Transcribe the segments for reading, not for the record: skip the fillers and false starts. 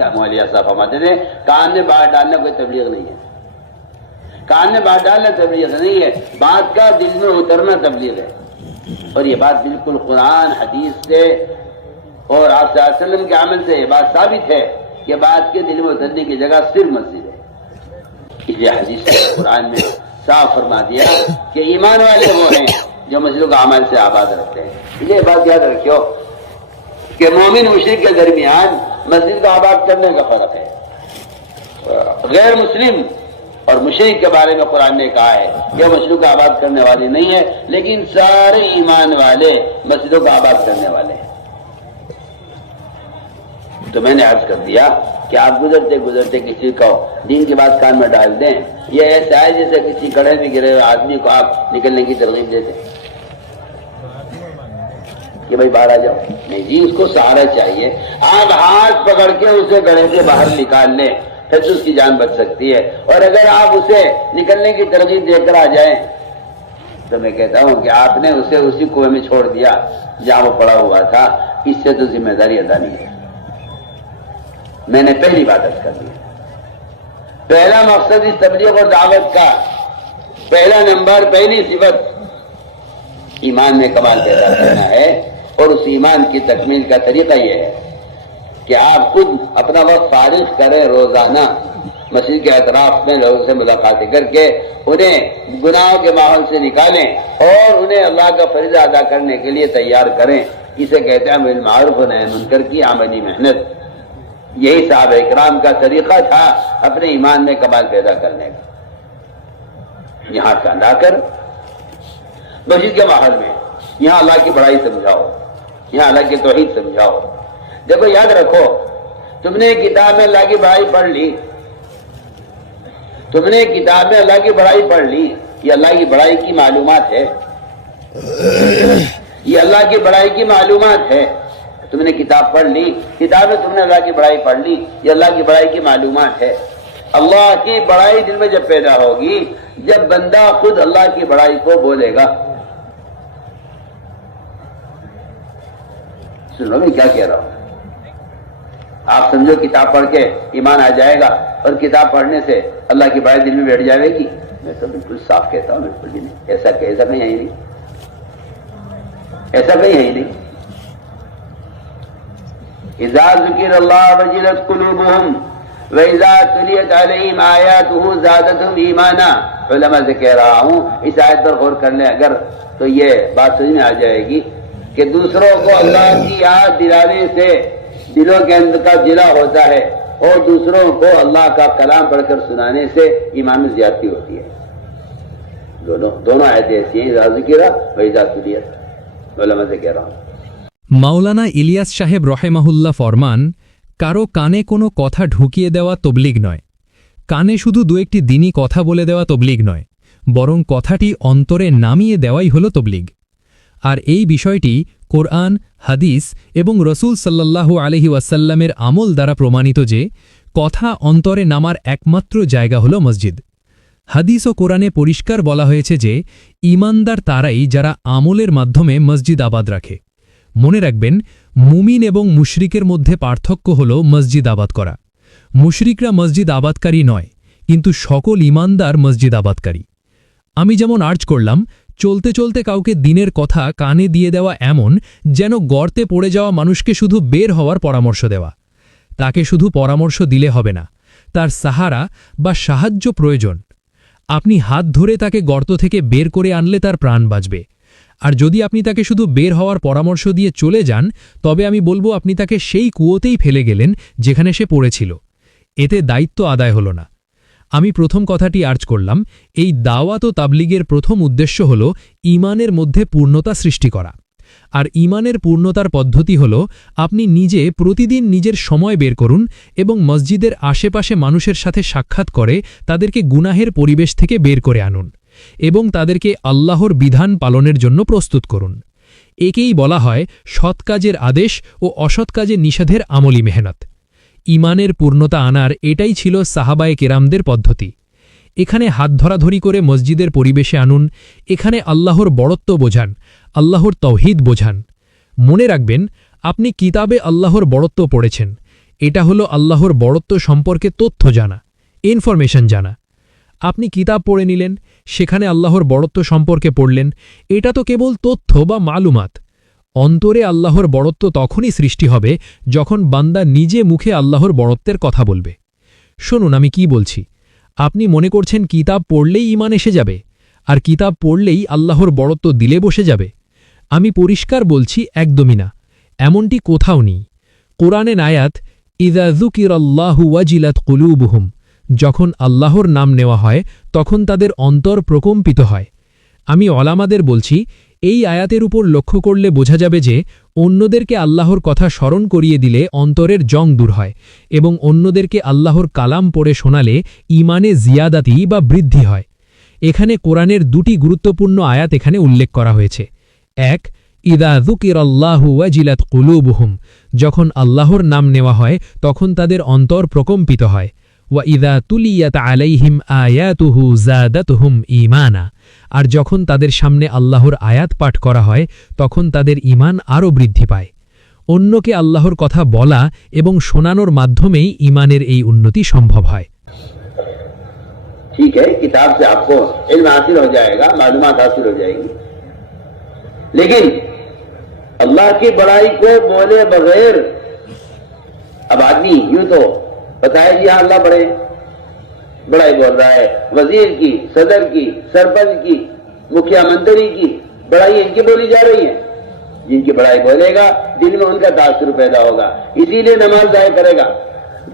शाह मौलिया साहब फरमाते थे, कान में बात डालना कोई तबलीग नहीं है, कान में बात डालना तबलीग नहीं है, बात का दिल में उतरना तबलीग है। और ये बात बिल्कुल कुरान हदीस से और आप सल्लल्लाहु अलैहि वसल्लम के अमल से ये बात साबित है कि बात के दिल में उतरने की जगह सिर्फ मस्जिद है। इसलिए हदीस में कुरान में साफ फरमा दिया कि ईमान वाले वो हैं जो मस्जिदों का अमल से आबाद रखते हैं। ये बात याद रखियो कि मोमिन मुशरिक के दरमियान मस्जिद का आबाद करने का फर्क है। गैर मुस्लिम और मुशरिक के बारे में कुरान ने कहा है कि मस्जिदों का आबाद करने वाले नहीं है, लेकिन सारे ईमान वाले मस्जिदों का आबाद करने वाले हैं। तो मैंने अर्ज कर दिया कि आप गुजरते गुजरते किसी को दीन की बात कान में डाल दें, ये ऐसा है जैसे किसी गड्ढे में गिरे हुए आदमी को आप निकलने की तरगीब देते कि भाई बाहर आ जाओ। नहीं जी, उसको सहारा चाहिए। आप हाथ पकड़ के उसे गड्ढे से बाहर निकाल लें, फिर तो उसकी जान बच सकती है। और अगर आप उसे निकलने की तरगीब देकर आ जाएं तो मैं कहता हूं कि आपने उसे उसी कुएं में छोड़ दिया जहां वो पड़ा हुआ था। इससे तो जिम्मेदारी अदा नहीं है। मैंने पहली बात अर्ज कर दी, पहला मकसद इस तबलीग और दावत का, पहला नंबर, पहली सिफत ईमान में कमाल पैदा करना है। और उस ईमान की तकमील का तरीका यह है कि आप खुद अपना वक्त फारिग करें, रोजाना मस्जिद के अतराफ में लोगों से मुलाकातें करके उन्हें गुनाहों के माहौल से निकालें और उन्हें अल्लाह का फरीज़ा अदा करने के लिए तैयार करें। इसे कहते हैं बिल मारूफ व नही मुनकर की आमली मेहनत। यही साहब इकराम का तरीका था अपने ईमान में कमाल पैदा करने का। यहां से लाकर मस्जिद के माहौल में यहां अल्लाह की बड़ाई समझाओ, यहां अल्लाह की तौहीद समझाओ। देखो याद रखो, तुमने किताब में अल्लाह की बड़ाई पढ़ ली, तुमने किताब में अल्लाह की बड़ाई पढ़ ली, ये अल्लाह की बड़ाई की मालूमात है, ये अल्लाह की बड़ाई की मालूमात है। तुमने किताब पढ़ ली, किताब में तुमने अल्लाह की बड़ाई पढ़ ली, ये अल्लाह की बड़ाई की मालूमात है। अल्लाह की बड़ाई दिल में जब पैदा होगी, जब बंदा खुद अल्लाह की बड़ाई को बोलेगा। सुनो मैं क्या कह रहा हूं, आप समझो किताब पढ़ के ईमान आ जाएगा और किताब पढ़ने से अल्लाह की बड़ाई दिल में बैठ जाएगी। मैं तो बिल्कुल साफ कहता हूं, बिल्कुल भी नहीं। ऐसा कहीं है ही नहीं, ऐसा कहीं है ही नहीं। इज़ा ज़ुकिरल्लाह वजिलत कुलूबुहुम व इज़ा तुलियत अलैहिम आयातुहु ज़ादतहुम ईमाना। उलमा से कह रहा हूं, इस आयत पर गौर कर लें अगर, तो ये बात समझ में आ जाएगी कि दूसरों को अल्लाह की याद दिलाने से दिलों के अंदर का जिला होता है और दूसरों को अल्लाह का कलाम पढ़कर सुनाने से ईमान में ज्यादती होती है। दोनों आयतें ऐसी हैं, इज़ा ज़ुकिरा व इज़ा तुलियत। उलमा से कह रहा हूं। মাওলানা ইলিয়াস সাহেব রহেমাহুল্লাহ ফরমান, কারো কানে কোনো কথা ঢুকিয়ে দেওয়া তবলিগ নয়, কানে শুধু দু একটি দিনই কথা বলে দেওয়া তবলিগ নয়, বরং কথাটি অন্তরে নামিয়ে দেওয়াই হল তবলিগ। আর এই বিষয়টি কোরআন, হাদিস এবং রসুল সাল্লাল্লাহু আলাইহি ওয়াসাল্লামের আমল দ্বারা প্রমাণিত যে কথা অন্তরে নামার একমাত্র জায়গা হল মসজিদ। হাদিস ও কোরআনে পরিষ্কার বলা হয়েছে যে ঈমানদার তারাই যারা আমলের মাধ্যমে মসজিদ আবাদ রাখে। মনে রাখবেন, মুমিন এবং মুশরিকের মধ্যে পার্থক্য হল মসজিদ আবাদ করা। মুশরিকরা মসজিদ আবাদকারী নয়, কিন্তু সকল ঈমানদার মসজিদ আবাদকারী। আমি যেমন আর্জ করলাম, চলতে চলতে কাউকে দিনের কথা কানে দিয়ে দেওয়া এমন যেন গর্তে পড়ে যাওয়া মানুষকে শুধু বের হওয়ার পরামর্শ দেওয়া। তাকে শুধু পরামর্শ দিলে হবে না, তার সাহারা বা সাহায্য প্রয়োজন। আপনি হাত ধরে তাকে গর্ত থেকে বের করে আনলে তার প্রাণ বাঁচবে। আর যদি আপনি তাকে শুধু বের হওয়ার পরামর্শ দিয়ে চলে যান, তবে আমি বলবো আপনি তাকে সেই কুয়োতেই ফেলে গেলেন যেখানে সে পড়েছিল। এতে দায়িত্ব আদায় হল না। আমি প্রথম কথাটি আর্জ করলাম, এই দাওয়াত ও তাবলিগের প্রথম উদ্দেশ্য হল ঈমানের মধ্যে পূর্ণতা সৃষ্টি করা। আর ঈমানের পূর্ণতার পদ্ধতি হল আপনি নিজে প্রতিদিন নিজের সময় বের করুন এবং মসজিদের আশেপাশে মানুষের সাথে সাক্ষাৎ করে তাদেরকে গুনাহের পরিবেশ থেকে বের করে আনুন এবং তাদেরকে আল্লাহর বিধান পালনের জন্য প্রস্তুত করুন। একেই বলা হয় সৎ কাজের আদেশ ও অসৎ কাজের নিষেধের আমলি মেহনত। ঈমানের পূর্ণতা আনার এটাই ছিল সাহাবায়ে কেরামদের পদ্ধতি। এখানে হাত ধরাধরি করে মসজিদের পরিবেশে আনুন, এখানে আল্লাহর বড়ত্ব বোঝান, আল্লাহর তৌহিদ বোঝান। মনে রাখবেন, আপনি কিতাবে আল্লাহর বড়ত্ব পড়েছেন, এটা হলো আল্লাহর বড়ত্ব সম্পর্কে তথ্য জানা, ইনফরমেশন জানা। আপনি কিতাব পড়ে নিলেন, সেখানে আল্লাহর বড়ত্ব সম্পর্কে পড়লেন, এটা তো কেবল তথ্য বা মালুমাত। অন্তরে আল্লাহর বড়ত্ব তখনই সৃষ্টি হবে যখন বান্দা নিজে মুখে আল্লাহর বড়ত্বের কথা বলবে। শুনুন আমি কি বলছি। আপনি মনে করছেন কিতাব পড়লেই ঈমান এসে যাবে, আর কিতাব পড়লেই আল্লাহর বড়ত্ব দিলে বসে যাবে। আমি পরিষ্কার বলছি, একদমই না, এমনটি কোথাও নেই। কোরআনে আয়াত, ইযা যুকিরাল্লাহু ওয়াজিলাত কুলুবুহুম, যখন আল্লাহর নাম নেওয়া হয় তখন তাদের অন্তর প্রকম্পিত হয়। আমি ওলামাদের বলছি, এই আয়াতের উপর লক্ষ্য করলে বোঝা যাবে যে অন্যদেরকে আল্লাহর কথা স্মরণ করিয়ে দিলে অন্তরের জং দূর হয়, এবং অন্যদেরকে আল্লাহর কালাম পড়ে শোনালে ঈমানে জিয়াদাতি বা বৃদ্ধি হয়। এখানে কোরআনের দুটি গুরুত্বপূর্ণ আয়াত এখানে উল্লেখ করা হয়েছে। এক, ইদা যুকিরাল্লাহু ওয়াজিলাত কুলুবুহুম, যখন আল্লাহর নাম নেওয়া হয় তখন তাদের অন্তর প্রকম্পিত হয়। ওয়া ইদা তুলিয়াত আলাইহিম আয়াতুহু যাদাতুহুম ঈমানা, আর যখন তাদের সামনে আল্লাহর আয়াত পাঠ করা হয় তখন তাদের ঈমান আরও বৃদ্ধি পায়। অন্যকে আল্লাহর কথা বলা এবং শোনানোর মাধ্যমেই ঈমানের এই উন্নতি সম্ভব হয়। ठीक है, किताब से आपको इल्म हासिल हो जाएगा, मालूमात हासिल हो जाएगी, लेकिन अल्लाह की बड़ाई को बोले बगैर अब आदमी यूं तो बताया जी हाँ अल्लाह बड़े, बड़ाई बोल रहा है, वजीर की, सदर की, सरपंच की, मुखिया मंत्री की बड़ाई इनकी बोली जा रही है। जिनकी बड़ाई बोलेगा दिल में उनका तासुर पैदा होगा, इसीलिए नमाज जाया करेगा।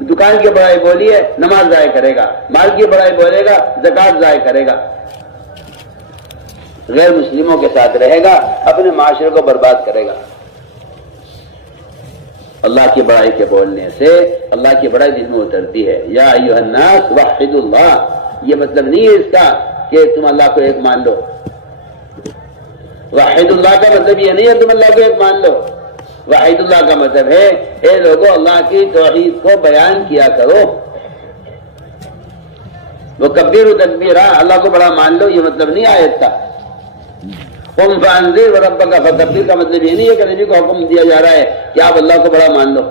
दुकान की बड़ाई बोली है, नमाज जाया करेगा। माल की बड़ाई बोलेगा, ज़कात जाया करेगा। गैर मुस्लिमों के साथ रहेगा, अपने माशरे को बर्बाद करेगा। अल्लाह की बड़ाई के बोलने से अल्लाह की बड़ाई दिल में उतरती है। या अय्युहन्नास वहिदुल्लाह, ये मतलब नहीं है इसका कि तुम अल्लाह को एक मान लो। वाहिदुल्लाह का मतलब ये नहीं है तुम अल्लाह को एक मान लो। वाहिदुल्लाह का मतलब है, ए लोगों अल्लाह की तौहीद को बयान किया करो। वो कब्बीर तकबीरा, अल्लाह को बड़ा मान लो, ये मतलब नहीं आयत का। कुम फअंज़िर व रब्बका फकब्बिर का मतलब ये नहीं है कि नबी को हुक्म दिया जा रहा है कि आप अल्लाह को बड़ा मान लो।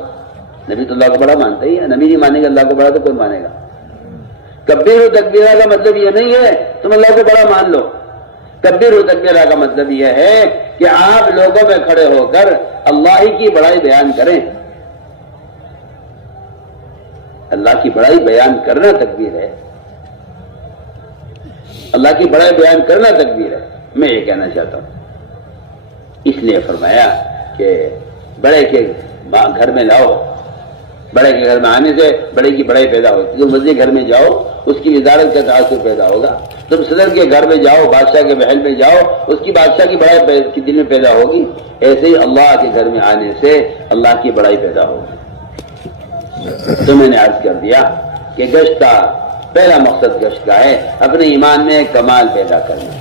नबी तो अल्लाह को बड़ा मानता ही है, नबी नहीं मानेगा अल्लाह को बड़ा तो कौन मानेगा। कब्बीर तकबीरा का मतलब ये नहीं है तुम अल्लाह को बड़ा मान लो। कब्बीर तकबीरा का मतलब यह है कि आप लोगों में खड़े होकर अल्लाह ही की बड़ाई बयान करें। अल्लाह की बड़ाई बयान करना तकबीर है, अल्लाह की बड़ाई बयान करना तकबीर है। मैं ये कहना चाहता हूं, इसलिए फरमाया कि बड़े के घर में लाओ, बड़े के घर में आने से बड़े की बड़ाई पैदा होती है। तुम वज़ीर घर में जाओ, उसकी वज़ारत का तासुर पैदा होगा। तुम सदर के घर में जाओ, बादशाह के महल में जाओ, उसकी बादशाह की बड़ाई की दिल में पैदा होगी। ऐसे ही अल्लाह के घर में आने से अल्लाह की बड़ाई पैदा होगी। तो मैंने अर्ज कर दिया कि गश्त का पहला मकसद गश्त का है अपने ईमान में कमाल पैदा करना।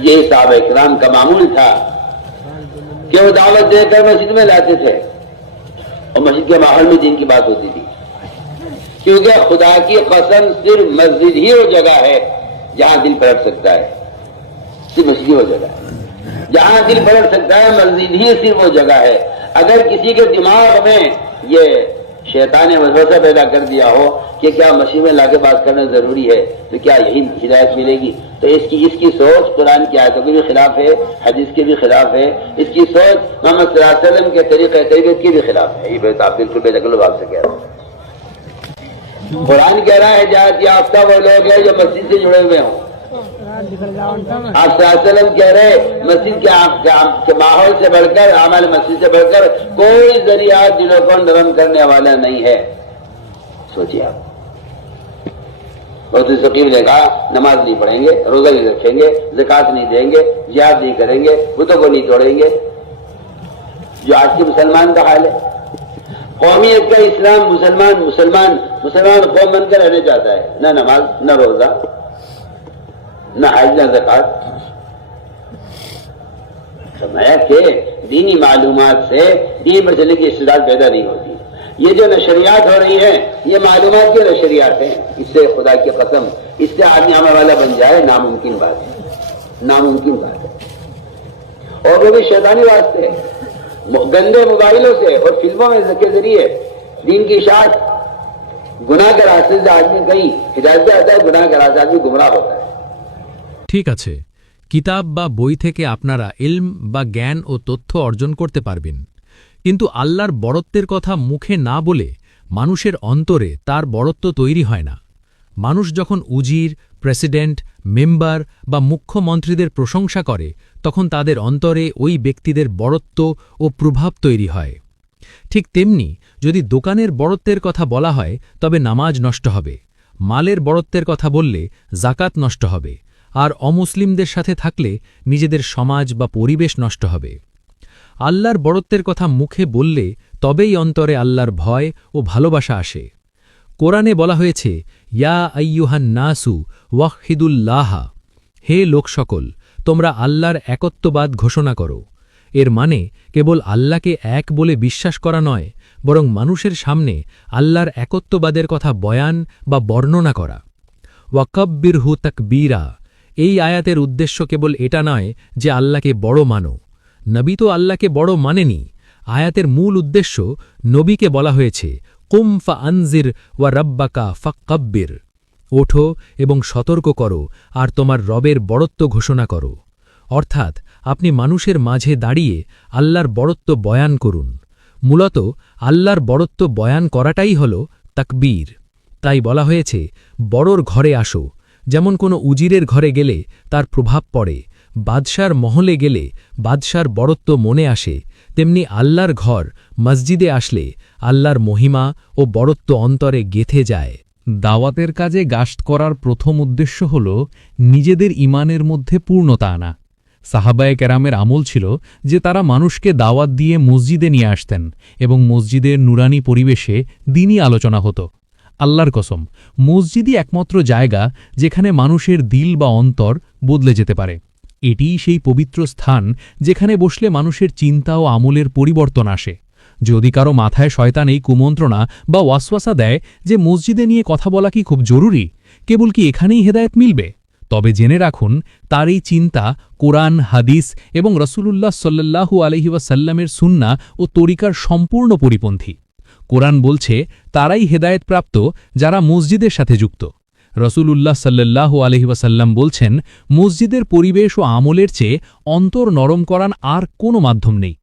ये साहब इकराम का मामूल था कि वो दावत देकर मस्जिद में लाते थे और मस्जिद के माहौल में दिन की बात होती थी, क्योंकि खुदा की कसम सिर्फ मस्जिद ही वो जगह है जहां दिल पलट सकता है। सिर्फ मस्जिद ही वो जगह है जहां दिल पलट सकता है, मस्जिद ही सिर्फ वो जगह है। अगर किसी के दिमाग में ये शैतान ने वसवसा पैदा कर दिया हो कि क्या मस्जिद में लाके बात करना जरूरी है, तो क्या यही हिदायत मिलेगी? तो इसकी सोच कुरान की आयतों के भी खिलाफ है, हदीस के भी खिलाफ है। इसकी सोच मोहम्मद सल्लल्लाहु अलैहि वसल्लम के तरीके तरीक़त की भी खिलाफ है। ये बात आप बिल्कुल बेदखल भाव से कह रहे हैं। कुरान कह रहा है हिदायत याफ्ता वो लोग हैं जो मस्जिद से जुड़े हुए हों। आप सल्लल्लाहु अलैहि वसल्लम कह रहे मस्जिद के माहौल से बढ़कर, आमल मस्जिद से बढ़कर कोई जरिया दिलों को नरम करने वाला नहीं है। सोचिए आप, बहुत सकीम ने कहा नमाज नहीं पढ़ेंगे, रोजा नहीं रखेंगे, ज़कात नहीं देंगे, जिहाद नहीं करेंगे, बुतों को नहीं तोड़ेंगे, जो आज के मुसलमान का हाल है। कौमियत का इस्लाम मुसलमान कौम बनकर रहना चाहता है, न नमाज, न रोजा, न हज, न ज़कात। फरमाया कि दीनी मालूमात से दीन पर चलने की इस्तेदाद पैदा नहीं होती। ये जो नशरियात हो रही है ये मालूमात की नशरियात है। इससे खुदा की कसम, इससे आदमी आने वाला बन जाए नामुमकिन बात है, नामुमकिन बात है। और वो भी शैतानी वास्ते है। गंदे मोबाइलों से और फिल्मों में के जरिए दीन की इशाअत, गुनाह के रास्ते से आदमी कहीं हिदायत पे आता है, गुनाह के रास्ते आदमी गुमराह होता है। ঠিক আছে, কিতাব বা বই থেকে আপনারা ইলম বা জ্ঞান ও তথ্য অর্জন করতে পারবেন, কিন্তু আল্লাহর বড়ত্বের কথা মুখে না বলে মানুষের অন্তরে তার বড়ত্ব তৈরি হয় না। মানুষ যখন উজির, প্রেসিডেন্ট, মেম্বার বা মুখ্যমন্ত্রীদের প্রশংসা করে তখন তাদের অন্তরে ওই ব্যক্তিদের বড়ত্ব ও প্রভাব তৈরি হয়। ঠিক তেমনি যদি দোকানের বড়ত্বের কথা বলা হয় তবে নামাজ নষ্ট হবে, মালের বড়ত্বের কথা বললে জাকাত নষ্ট হবে, আর অমুসলিমদের সাথে থাকলে নিজেদের সমাজ বা পরিবেশ নষ্ট হবে। আল্লাহর বড়ত্বের কথা মুখে বললে তবেই অন্তরে আল্লাহর ভয় ও ভালোবাসা আসে। কোরআনে বলা হয়েছে, ইয়া আইয়ুহান নাসু ওয়াহিদুল্লাহা, হে লোক সকল, তোমরা আল্লাহর একত্ববাদ ঘোষণা করো। এর মানে কেবল আল্লাহকে এক বলে বিশ্বাস করা নয়, বরং মানুষের সামনে আল্লাহর একত্ববাদের কথা বয়ান বা বর্ণনা করা। ওয়াকাব্বিরহু তাকবীরা, এই আয়াতের উদ্দেশ্য কেবল এটা নয় যে আল্লাহকে বড় মানো। নবী তো আল্লাহকে বড় মানেনি। আয়াতের মূল উদ্দেশ্য, নবীকে বলা হয়েছে কুম ফা আনজির ওয়া রব্বাকা ফাক্কাব্বির, ওঠো এবং সতর্ক করো আর তোমার রবের বড়ত্ব ঘোষণা করো। অর্থাৎ আপনি মানুষের মাঝে দাঁড়িয়ে আল্লাহর বড়ত্ব বয়ান করুন। মূলত আল্লাহর বড়ত্ব বয়ান করাটাই হল তাকবীর। তাই বলা হয়েছে, বড়র ঘরে আসো। যেমন কোনো উজিরের ঘরে গেলে তার প্রভাব পড়ে, বাদশার মহলে গেলে বাদশার বড়ত্ব মনে আসে, তেমনি আল্লাহর ঘর মসজিদে আসলে আল্লাহর মহিমা ও বড়ত্ব অন্তরে গেঁথে যায়। দাওয়াতের কাজে গাশত করার প্রথম উদ্দেশ্য হল নিজেদের ঈমানের মধ্যে পূর্ণতা আনা। সাহাবায়ে কেরামের আমল ছিল যে তারা মানুষকে দাওয়াত দিয়ে মসজিদে নিয়ে আসতেন এবং মসজিদের নুরানি পরিবেশে দ্বীনি আলোচনা হতো। আল্লাহর কসম, মসজিদই একমাত্র জায়গা যেখানে মানুষের দিল বা অন্তর বদলে যেতে পারে। এটিই সেই পবিত্র স্থান যেখানে বসলে মানুষের চিন্তা ও আমলের পরিবর্তন আসে। যদি কারো মাথায় শয়তান এই কুমন্ত্রণা বা ওয়াসওয়াসা দেয় যে মসজিদে নিয়ে কথা বলা কি খুব জরুরি, কেবল কি এখানেই হেদায়েত মিলবে, তবে জেনে রাখুন তার এই চিন্তা কোরআন, হাদিস এবং রাসূলুল্লাহ সাল্লাল্লাহু আলাইহি ওয়াসাল্লামের সুন্নাহ ও তরিকার সম্পূর্ণ পরিপন্থী। কোরআন বলছে তারাই হেদায়েতপ্রাপ্ত যারা মসজিদের সাথে যুক্ত। রাসূলুল্লাহ সাল্লাল্লাহু আলাইহি ওয়াসাল্লাম বলছেন, মসজিদের পরিবেশ ও আমলের চেয়ে অন্তর নরম করার আর কোনো মাধ্যম নেই।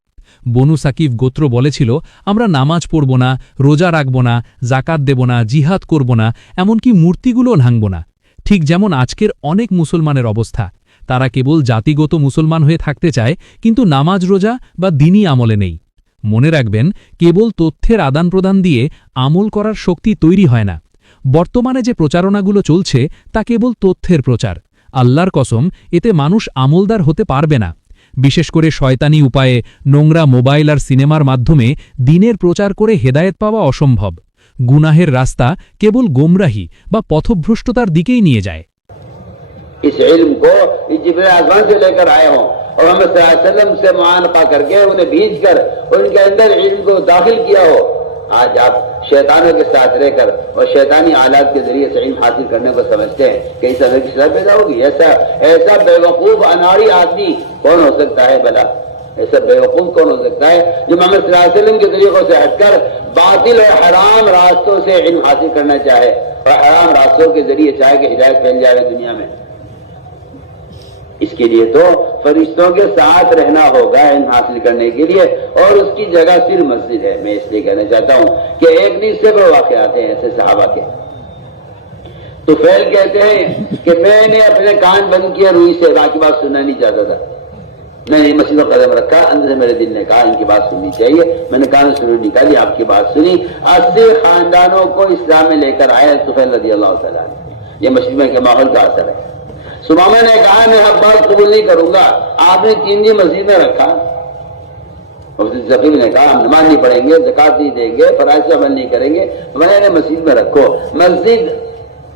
বনু সাকিফ গোত্র বলেছিল, আমরা নামাজ পড়ব না, রোজা রাখব না, জাকাত দেব না, জিহাদ করব না, এমনকি মূর্তিগুলোও ভাঙব না। ঠিক যেমন আজকের অনেক মুসলমানের অবস্থা, তারা কেবল জাতিগত মুসলমান হয়ে থাকতে চায়, কিন্তু নামাজ, রোজা বা দ্বীনি আমলে নেই। মনে রাখবেন, কেবল তথ্যের আদান প্রদান দিয়ে আমল করার শক্তি তৈরি হয় না। বর্তমানে যে প্রচারণাগুলো চলছে তা কেবল তথ্যের প্রচার। আল্লাহর কসম, এতে মানুষ আমলদার হতে পারবে না। বিশেষ করে শয়তানি উপায়ে নোংরা মোবাইল আর সিনেমার মাধ্যমে দ্বীনের প্রচার করে হেদায়েত পাওয়া অসম্ভব। গুনাহের রাস্তা কেবল গোমরাহি বা পথভ্রষ্টতার দিকেই নিয়ে যায়। इस इल्म को जिब्रील आसमान से लेकर आए हों और मोहम्मद सल्लल्लाहु अलैहि वसल्लम से मुआनका करके उन्हें भेजकर उनके अंदर इल्म को दाखिल किया हो। आज आप शैतानों के साथ रहकर और शैतानी आलात के जरिए से इल्म हासिल करने को समझते हैं कि इस तरह की सजा पैदा होगी। ऐसा बेवकूफ अनाड़ी आदमी कौन हो सकता है भला? ऐसा बेवकूफ कौन हो सकता है जो मोहम्मद सल्लल्लाहु अलैहि वसल्लम के तरीकों से हटकर बातिल और हराम रास्तों से इल्म हासिल करना चाहे और हराम रास्तों के जरिए चाहे कि हिदायत फैल जाए दुनिया में। इसके लिए तो फरिश्तों के साथ रहना होगा इल्म हासिल करने के लिए, और उसकी जगह सिर्फ मस्जिद है। मैं इसलिए कहना चाहता हूं कि एक नहीं से बड़े वाक़े आते हैं ऐसे सहाबा के। तो फैल कहते हैं कि मैंने अपने कान बंद किया, रूई से बाकी बात सुनना नहीं चाहता था। मैंने मस्जिद में कदम रखा, अंदर से मेरे दिल ने कहा इनकी बात सुननी चाहिए। मैंने कान से निकाली, आपकी बात सुनी। 80 खानदानों को इस्लाम में लेकर आए तुफैल रज़ियल्लाहु तआला अन्हु। ये मस्जिद में के माहौल का असर है। सुमामा ने कहा मैं हक बात कबूल नहीं करूंगा, आपने 3 दिन मस्जिद में रखा। ज़कीर ने कहा हम नमाज नहीं पढ़ेंगे, ज़कात नहीं देंगे, फराइज़ पे अमल नहीं करेंगे, मैंने मस्जिद में रखो। मस्जिद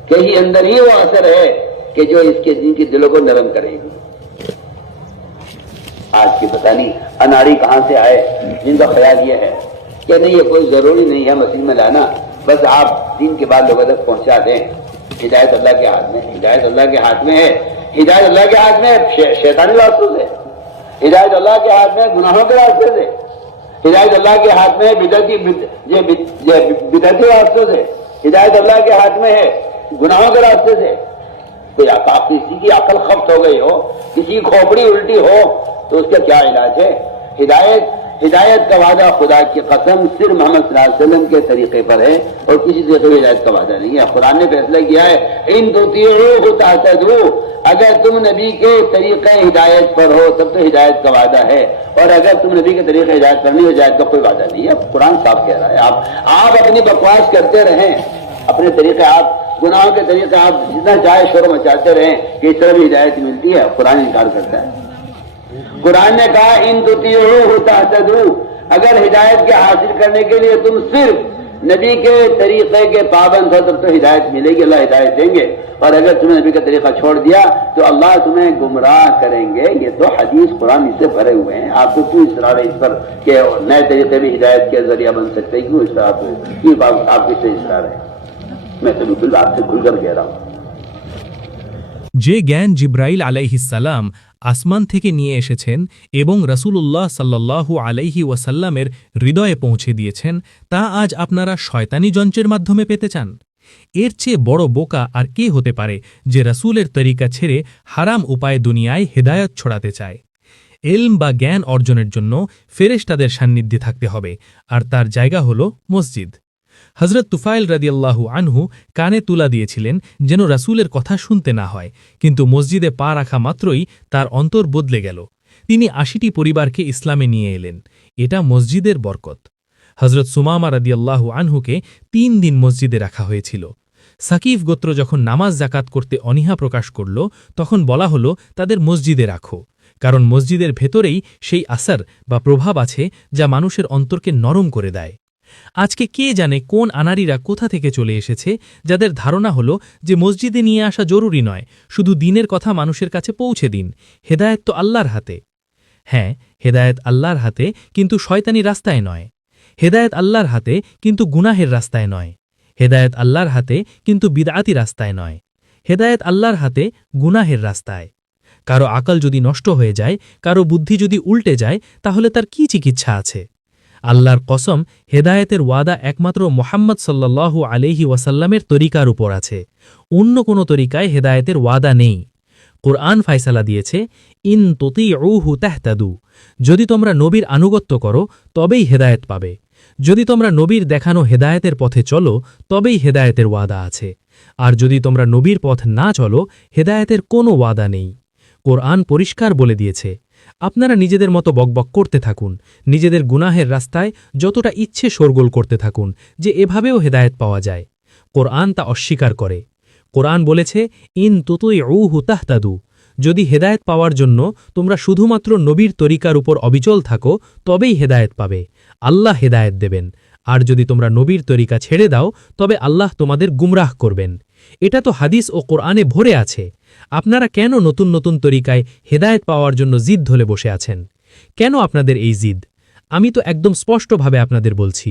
के ही अंदर ही वो असर है कि जो इसके दिन के दिलों को नरम करेगी। आज की पता नहीं अनाड़ी कहां से आए जिनका ख्याल ये है कि नहीं ये कोई जरूरी नहीं है मस्जिद में लाना, बस आप दिन के बाद लोगों तक पहुंचा दें। हिदायत अल्लाह के हाथ में, हिदायत अल्लाह के हाथ में है। हिदायत अल्लाह के हाथ में शैतानी रास्तों से, हिदायत अल्लाह के हाथ में गुनाहों के रास्ते से। हिदायत अल्लाह के हाथ में है, बिदअती रास्तों से। हिदायत अल्लाह के हाथ में है, गुनाहों के रास्ते से। कोई किसी की अकल खफ्त हो गई हो, किसी की खोपड़ी उल्टी हो, तो उसका क्या इलाज है? हिदायत का वादा खुदा की कसम सिर्फ मोहम्मद सल्लल्लाहु अलैहि वसल्लम के तरीके पर है और किसी तरीके से हिदायत का वादा नहीं है। कुरान ने फैसला किया है, इन तुतीऊहु तहतदू, अगर तुम नबी के तरीके हिदायत पर हो तब तो हिदायत का वादा है, और अगर तुम नबी के तरीके हिदायत पर नहीं, हिदायत का कोई वादा नहीं है। कुरान साफ कह रहा है। आप अपनी बकवास करते रहें, अपने तरीके, आप गुनाहों के तरीके आप जितना चाहे शोर मचाते रहें कि इस तरह भी हिदायत मिलती है, कुरान इनकार करता है। कुरान ने कहा इन तुतीऊहु तहतदू, अगर हिदायत के हासिल करने के लिए तुम सिर्फ नबी के तरीके के पाबंद हो तब तो हिदायत मिलेगी, अल्लाह हिदायत देंगे। और अगर तुमने नबी का तरीका छोड़ दिया तो अल्लाह तुम्हें गुमराह करेंगे। ये तो हदीस कुरान इससे भरे हुए हैं। आपको क्यों इसरार है इस पर कि नए तरीके भी हिदायत के जरिया बन सकते हैं? क्यों इसरार, आप किससे इसरार है? मैं तो बिल्कुल आपसे खुलकर कह रहा हूँ। যে জ্ঞান জিব্রাইল আলাইহিসসালাম আসমান থেকে নিয়ে এসেছেন এবং রাসূলুল্লাহ সাল্লাল্লাহু আলাইহি ওয়াসাল্লামের হৃদয়ে পৌঁছে দিয়েছেন, তা আজ আপনারা শয়তানি যন্ত্রের মাধ্যমে পেতে চান? এর চেয়ে বড় বোকা আর কে হতে পারে যে রাসূলের তরিকা ছেড়ে হারাম উপায়ে দুনিয়ায় হেদায়েত ছড়াতে চায়? ইলম বা জ্ঞান অর্জনের জন্য ফেরেশতাদের সান্নিধ্যে থাকতে হবে, আর তার জায়গা হল মসজিদ। হজরত তুফাইল রাদিয়াল্লাহু আনহু কানে তুলা দিয়েছিলেন যেন রাসূলের কথা শুনতে না হয়, কিন্তু মসজিদে পা রাখা মাত্রই তার অন্তর বদলে গেল। তিনি ৮০টি পরিবারকে ইসলামে নিয়ে এলেন। এটা মসজিদের বরকত। হজরত সুমামা রাদিয়াল্লাহু আনহুকে ৩ দিন মসজিদে রাখা হয়েছিল। সাকিফ গোত্র যখন নামাজ জাকাত করতে অনীহা প্রকাশ করল, তখন বলা হল তাদের মসজিদে রাখো, কারণ মসজিদের ভেতরেই সেই আসার বা প্রভাব আছে যা মানুষের অন্তরকে নরম করে দেয়। আজকে কে জানে কোন আনাড়িরা কোথা থেকে চলে এসেছে, যাদের ধারণা হলো যে মসজিদে নিয়ে আসা জরুরি নয়, শুধু দ্বীনের কথা মানুষের কাছে পৌঁছে দিন। হেদায়েত তো আল্লাহর হাতে। হ্যাঁ, হেদায়েত আল্লাহর হাতে, কিন্তু শয়তানি রাস্তায় নয়। হেদায়েত আল্লাহর হাতে, কিন্তু গুনাহের রাস্তায় নয়। হেদায়েত আল্লাহর হাতে, কিন্তু বিদআতি রাস্তায় নয়। হেদায়েত আল্লাহর হাতে, গুনাহের রাস্তায়। কারো আকল যদি নষ্ট হয়ে যায়, কারো বুদ্ধি যদি উল্টে যায়, তাহলে তার কি চিকিৎসা আছে? আল্লাহর কসম, হেদায়েতের ওয়াদা একমাত্র মুহাম্মদ সাল্লাল্লাহু আলাইহি ওয়াসাল্লামের তরিকার উপর আছে। অন্য কোনো তরিকায় হেদায়েতের ওয়াদা নেই। কুরআন ফায়সালা দিয়েছে, ইন তুতিউহু তাহতাদু, যদি তোমরা নবীর আনুগত্য করো তবেই হেদায়েত পাবে। যদি তোমরা নবীর দেখানো হেদায়েতের পথে চলো তবেই হেদায়েতের ওয়াদা আছে, আর যদি তোমরা নবীর পথ না চলো, হেদায়েতের কোনো ওয়াদা নেই। কোরআন পরিষ্কার বলে দিয়েছে, আপনারা নিজেদের মতো বকবক করতে থাকুন, নিজেদের গুনাহের রাস্তায় যতটা ইচ্ছে শোরগোল করতে থাকুন যে এভাবেও হেদায়েত পাওয়া যায়। কোরআন তা অস্বীকার করে। কোরআন বলেছে, ইন তুতিউহু তাহতাদু, যদি হেদায়েত পাওয়ার জন্য তোমরা শুধুমাত্র নবীর তরিকার উপর অবিচল থাকো তবেই হেদায়েত পাবে, আল্লাহ হেদায়েত দেবেন। আর যদি তোমরা নবীর তরিকা ছেড়ে দাও তবে আল্লাহ তোমাদের গুমরাহ করবেন। এটা তো হাদিস ও কোরআনে ভরে আছে। আপনারা কেন নতুন নতুন তরিকায় হেদায়েত পাওয়ার জন্য জিদ ধরে বসে আছেন? কেন আপনাদের এই জিদ? আমি তো একদম স্পষ্টভাবে আপনাদের বলছি,